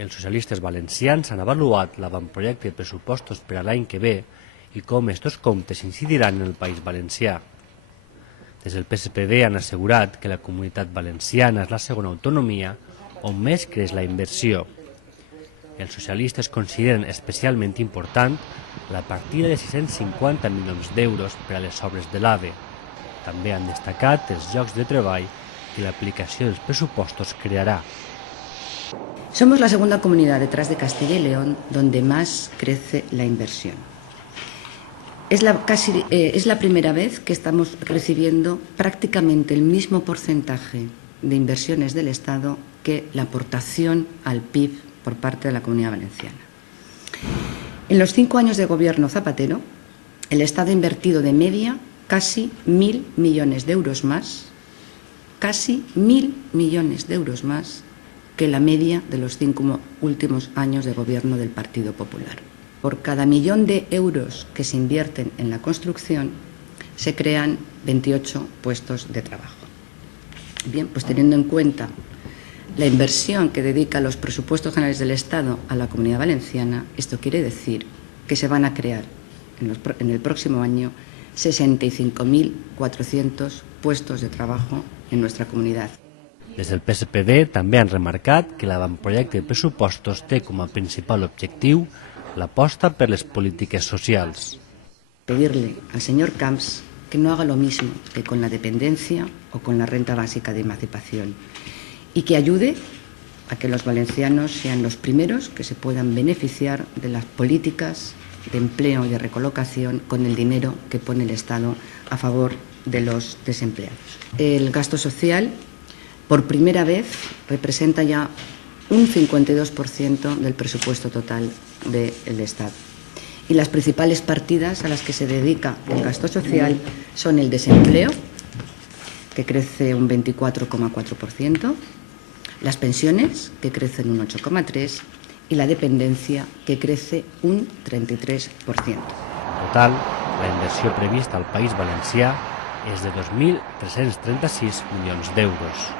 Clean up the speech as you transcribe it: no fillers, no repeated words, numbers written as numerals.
Els socialistes valencians han avaluat l'avantprojecte de pressupostos per a l'any que ve i com estos comptes incidiran en el País Valencià. Des del PSPV han assegurat que la Comunitat Valenciana és la segona autonomia on més creix la inversió. Els socialistes consideren especialment important la partida de 650 milions d'euros per a les obres de l'AVE. També han destacat els llocs de treball que l'aplicació dels pressupostos creará. Somos la segunda comunidad detrás de Castilla y León donde más crece la inversión. Es la primera vez que estamos recibiendo prácticamente el mismo porcentaje de inversiones del Estado que la aportación al PIB por parte de la Comunidad Valenciana. En los 5 años de gobierno Zapatero, el Estado ha invertido de media casi 1.000 millones de euros más, casi 1.000 millones de euros más que la media de los 5 últimos años de gobierno del Partido Popular. Por cada millón de euros que se invierten en la construcción, se crean 28 puestos de trabajo. Bien, pues teniendo en cuenta la inversión que dedica los presupuestos generales del Estado a la Comunidad Valenciana, esto quiere decir que se van a crear en el próximo año 65.400 puestos de trabajo en nuestra comunidad. Des del PSPV també han remarcat que l'avantprojecte de pressupostos té com a principal objectiu l'aposta per les polítiques socials. Pedirle al señor Camps que no haga lo mismo que con la dependencia o con la renta básica de emancipación y que ayude a que los valencianos sean los primeros que se puedan beneficiar de las políticas de empleo y de recolocación con el dinero que pone el Estado a favor de los desempleados. El gasto social, por primera vez, representa ya un 52% del presupuesto total del Estado. Y las principales partidas a las que se dedica el gasto social son el desempleo, que crece un 24,4%, las pensiones, que crecen un 8,3%, y la dependencia, que crece un 33%. En total, la inversió prevista al País Valencià és de 2.336 milions d'euros.